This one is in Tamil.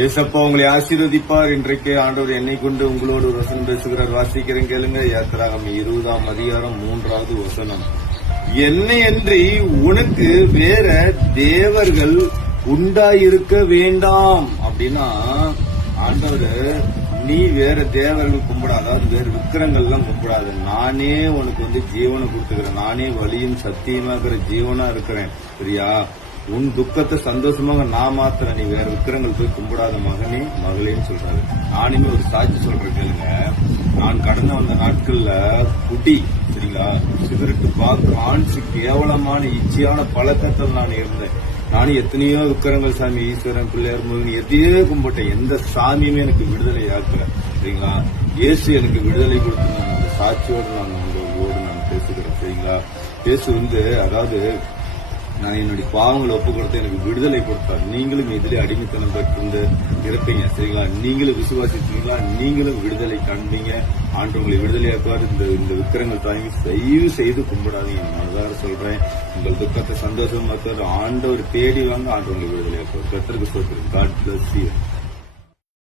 ஏசப்பா உங்களை ஆசீர்வதிப்பார். இன்றைக்கு ஆண்டவர் என்னை கொண்டு உங்களோடு ஒரு வசனம் பேசுகிறார். வாசிக்கிறேன் கேளுங்க. யாத்திராகமம் 20ஆம் அதிகாரம் 3வது வசனம். என்னை அன்றி உனக்கு வேற தேவர்கள் உண்டாயிருக்க வேண்டாம். அப்படின்னா ஆண்டவர் நீ வேற தேவர்கள் கும்பிடாத, அதாவது வேற விக்கிரங்கள்லாம் கும்பிடாத, நானே உனக்கு ஜீவனை கொடுத்துக்கிறேன், நானே வழியும் சத்தியமா இருக்கிற ஜீவனா இருக்கிறேன், சரியா? உன் துக்கத்தை சந்தோஷமாக நான் மாத்திர, நீ வேற விக்கிரங்கள் போய் கும்பிடாத மகனே மகளேன்னு சொல்றாரு. நானுமே ஒரு சாட்சி சொல்றேன் கேளுங்க. நான் கடந்த வந்த நாட்கள்ல குடி, சரிங்களா, சிகரெட்டு, பாக்கு, ஆன்சு, கேவலமான இச்சையான பழக்கத்தில் நான் இருந்தேன். நானும் எத்தனையோ விக்கிரங்கள் சாமி, ஈஸ்வரன், பிள்ளையார், முருகன் எதையே கும்பிட்டேன். எந்த சாமியுமே எனக்கு விடுதலை ஆக்கல, சரிங்களா? இயேசு எனக்கு விடுதலை கொடுத்து அந்த சாட்சியோடு நான் உங்களோடு நான் பேசுகிறேன், சரிங்களா? இயேசு அதாவது நான் என்னுடைய பாவங்களை ஒப்பு கொடுத்து எனக்கு விடுதலை கொடுத்தார். நீங்களும் இதிலே அடிமைத்தனம் பெற்றிருந்து இருப்பீங்க, சரிங்களா? நீங்களும் விசுவாசித்தீங்களா? நீங்களும் விடுதலை காண்பீங்க. ஆண்டு உங்களை விடுதலையாக்குவார். இந்த விக்கிரங்கள் தாங்கி தயவு செய்து கும்பிடாதீங்க. நான் மனதார சொல்றேன். உங்கள் துக்கத்தை சந்தோஷமா ஆண்டவர் தேடி வாங்க. ஆண்டு உங்களை விடுதலையாக்குவார். கர்த்தருக்கு ஸ்தோத்திரம். God bless you.